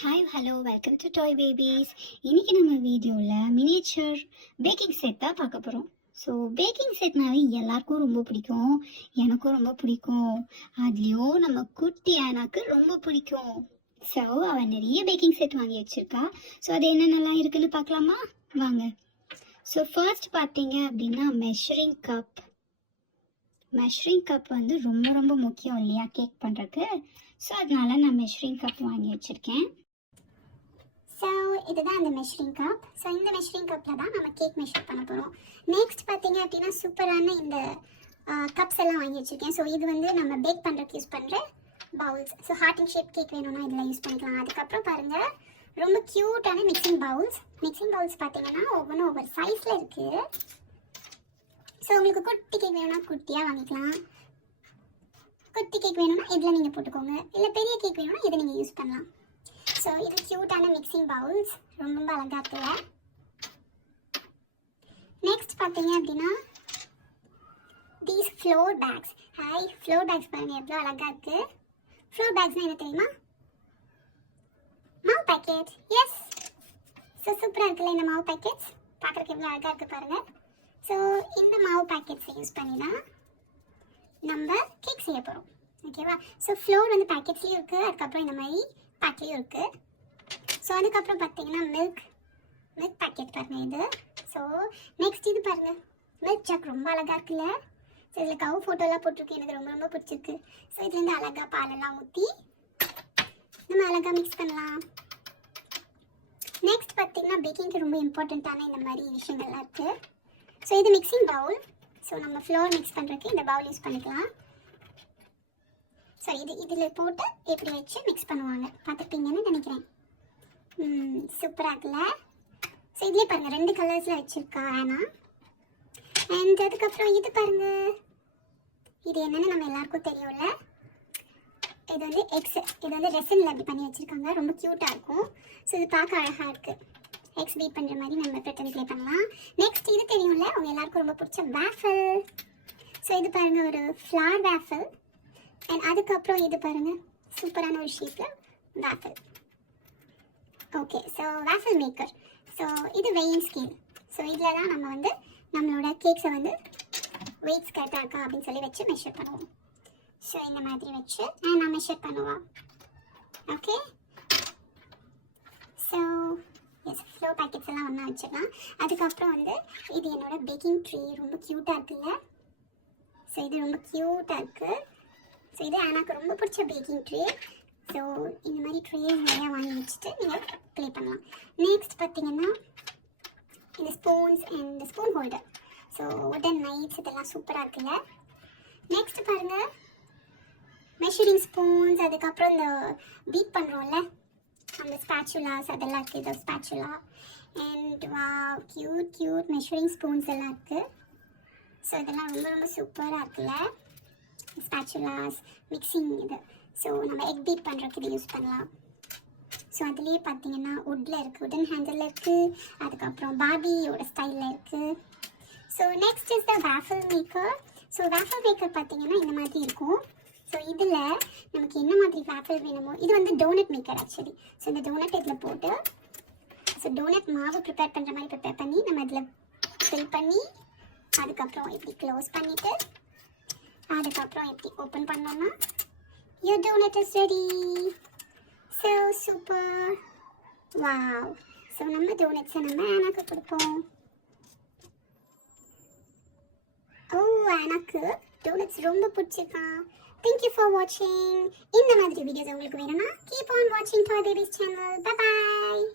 Hi hello welcome to toy babies. இன்னைக்கு நம்ம வீடியோவில் மினியேச்சர் பேக்கிங் செட் தான் பார்க்க போகிறோம். ஸோ பேக்கிங் செட்னாவே எல்லாருக்கும் ரொம்ப பிடிக்கும், எனக்கும் ரொம்ப பிடிக்கும். அதுலேயும் நம்ம குட்டி ஆனாக்கு ரொம்ப பிடிக்கும். ஸோ அவன் நிறைய பேக்கிங் செட் வாங்கி வச்சிருக்கா. ஸோ அது என்னென்னலாம் இருக்குன்னு பார்க்கலாமா வாங்க. ஸோ ஃபர்ஸ்ட் பார்த்தீங்க அப்படின்னா மெஷரிங் கப் வந்து ரொம்ப ரொம்ப முக்கியம் இல்லையா கேக் பண்ணுறதுக்கு. ஸோ அதனால நான் மெஷரிங் கப் வாங்கி வச்சுருக்கேன். ஸோ இதுதான் அந்த மெஷரிங் கப். ஸோ இந்த மெஷரிங் கப்பில் தான் நம்ம கேக் மெஷர் பண்ண போகிறோம். நெக்ஸ்ட் பார்த்தீங்க அப்படின்னா சூப்பரான இந்த கப்ஸ் எல்லாம் வாங்கி வச்சுருக்கேன். ஸோ இது வந்து நம்ம பேக் பண்ணுறதுக்கு யூஸ் பண்ணுற bowls. So heart and shape cake வேணும்னா இதில் யூஸ் பண்ணிக்கலாம். அதுக்கப்புறம் பாருங்கள் ரொம்ப க்யூட்டான மிக்சிங் பவுல்ஸ் பார்த்தீங்கன்னா ஒவ்வொன்றும் ஒவ்வொரு சைஸில் இருக்குது. ஸோ உங்களுக்கு குட்டி கேக் வேணும்னா குட்டியாக வாங்கிக்கலாம். குட்டி கேக் வேணும்னா இதில் நீங்கள் போட்டுக்கோங்க. இல்லை பெரிய கேக் வேணும்னா இதை நீங்கள் யூஸ் பண்ணலாம். ஸோ இது க்யூட்டான மிக்சிங் பவுல்ஸ் ரொம்ப அழகாக இருக்குல்ல. நெக்ஸ்ட் பார்த்தீங்க அப்படின்னா these flour packs. Flour packs பாருங்கள் எவ்வளோ அழகாக இருக்குது. ஃப்ளோர் பேக்ஸ்னால் என்ன தெரியுமா? மாவு பேக்கெட். எஸ், ஸோ சூப்பராக இருக்குல்ல இந்த மாவு பேக்கெட்ஸ், பார்க்குறதுக்கு எவ்வளோ அழகாக இருக்குது பாருங்கள். ஸோ இந்த மாவு பேக்கெட்ஸை யூஸ் பண்ணி தான் நம்ம கேக் செய்ய போகிறோம். ஓகேவா? ஸோ ஃப்ளோர் வந்து பேக்கெட்ஸ்லேயும் இருக்குது, அதுக்கப்புறம் இந்த மாதிரி பேக்லேயும் இருக்குது. ஸோ அதுக்கப்புறம் பார்த்தீங்கன்னா மில்க் பேக்கெட் பாருங்கள் இது. ஸோ நெக்ஸ்ட் இது பாருங்கள் மில்க் ஜக் ரொம்ப அழகாக இருக்குல்ல. ஸோ இதில் கவு ஃபோட்டோலாம் போட்டிருக்கு, எனக்கு ரொம்ப ரொம்ப பிடிச்சிருக்கு. ஸோ இதுலேருந்து அழகாக பாலெல்லாம் ஊற்றி நம்ம அழகாக மிக்ஸ் பண்ணலாம். நெக்ஸ்ட் பார்த்தீங்கன்னா பேக்கிங்க்கு ரொம்ப இம்பார்ட்டண்ட்டான இந்த மாதிரி விஷயங்கள்லாம் இருக்குது. ஸோ இது மிக்சிங் பவுல். ஸோ நம்ம ஃப்ளோர் மிக்ஸ் பண்ணுறதுக்கு இந்த பவுல் யூஸ் பண்ணிக்கலாம். ஸோ இதில் போட்டு இப்படி வச்சு மிக்ஸ் பண்ணுவாங்க, பார்த்துருப்பீங்கன்னு நினைக்கிறேன். சூப்பராக இருக்குல்ல. ஸோ இதுலேயே பாருங்கள் 2 கலர்ஸில் வச்சுருக்கா ஆனா. அண்ட் அதுக்கப்புறம் இது பாருங்கள், இது என்னென்னு நம்ம எல்லாருக்கும் தெரியும்ல. இது வந்து எக்ஸ், இது வந்து ரெசனில் அப்படி பண்ணி வச்சுருக்காங்க, ரொம்ப க்யூட்டாக இருக்கும். ஸோ இது பார்க்க அழகாக இருக்குது. எக்ஸ் பீட் பண்ணுற மாதிரி நம்ம ப்ரிட்டன் ப்ளே பண்ணலாம். நெக்ஸ்ட் இது தெரியும்ல அவங்க எல்லாருக்கும் ரொம்ப பிடிச்ச வேஃபல். ஸோ இது பாருங்கள் ஒரு ஃப்ளார் வேஃபல். அண்ட் அதுக்கப்புறம் இது பாருங்கள் சூப்பரான ஒரு ஷேப்பில் waffle. Okay, so waffle maker. So இது வெயிங் ஸ்கேல். ஸோ இதில் தான் நம்ம வந்து நம்மளோட கேக்ஸை வந்து வெயிட்ஸ் கரெக்டாக இருக்கா அப்படின்னு சொல்லி வச்சு மெஷர் பண்ணுவோம். ஸோ இந்த மாதிரி வச்சு நான் மெஷர் பண்ணுவோம். Okay, so yes flour packets எல்லாம் ஒன்றா வச்சுக்கலாம். அதுக்கப்புறம் வந்து இது என்னோடய பேக்கிங் ட்ரே, ரொம்ப க்யூட்டாக இருக்குல்ல. ஸோ இது ரொம்ப க்யூட்டாக இருக்குது. ஸோ இது எனக்கு ரொம்ப பிடிச்ச பேக்கிங் ட்ரே. ஸோ இந்த மாதிரி ட்ரேஸ் நிறையா வாங்கி வச்சுட்டு நீங்கள் ப்ளே பண்ணலாம். நெக்ஸ்ட் பார்த்தீங்கன்னா இந்த spoons and spoon holder. So உடன் நைட்ஸ் இதெல்லாம் சூப்பராக இருக்குல்ல. நெக்ஸ்ட் பாருங்கள் மெஷரிங் ஸ்பூன்ஸ், அதுக்கப்புறம் இந்த பீட் பண்ணுறோம்ல அந்த ஸ்பேச்சுலாஸ் அதெல்லாம் இருக்குது. இது spatula and cute measuring spoons எல்லாம் இருக்குது. ஸோ இதெல்லாம் ரொம்ப ரொம்ப சூப்பராக இருக்குல்ல. ஸ்பேச்சுலாஸ் மிக்சிங் இது. ஸோ நம்ம எக் பீட் பண்ணுறதுக்கு இது யூஸ் பண்ணலாம். ஸோ அதுலேயே பார்த்தீங்கன்னா உட்டில் இருக்குது, உடன் ஹேண்டில் இருக்குது, அதுக்கப்புறம் பார்பியோட ஸ்டைலில் இருக்குது. So next is the waffle maker. So waffle maker பார்த்தீங்கன்னா இந்த மாதிரி இருக்கும். ஸோ இதில் நமக்கு என்ன மாதிரி வேஃபல் வேணுமோ, இது வந்து டோனட் மேக்கர் ஆக்சுவலி. ஸோ இந்த டோனட் இதில் போட்டு ஸோ டோனட் மாவு ப்ரிப்பேர் பண்ணுற மாதிரி ப்ரிப்பேர் பண்ணி நம்ம இதில் ஃபில் பண்ணி அதுக்கப்புறம் இப்படி க்ளோஸ் பண்ணிவிட்டு அதுக்கப்புறம் இப்படி ஓப்பன் பண்ணோன்னா your donut is ready. So super. Wow. So நம்ம டோனட்ஸை நம்ம ஆனாக்கு கொடுப்போம். எனக்கு டோனட்ஸ் ரொம்ப பிடிச்சிருக்கான். தேங்க்யூ ஃபார் வாட்சிங். இந்த மாதிரி வீடியோஸ் உங்களுக்கு வேணும்னா கீப் ஆன் வாட்சிங் டாய் பேபிஸ் சேனல். Bye bye.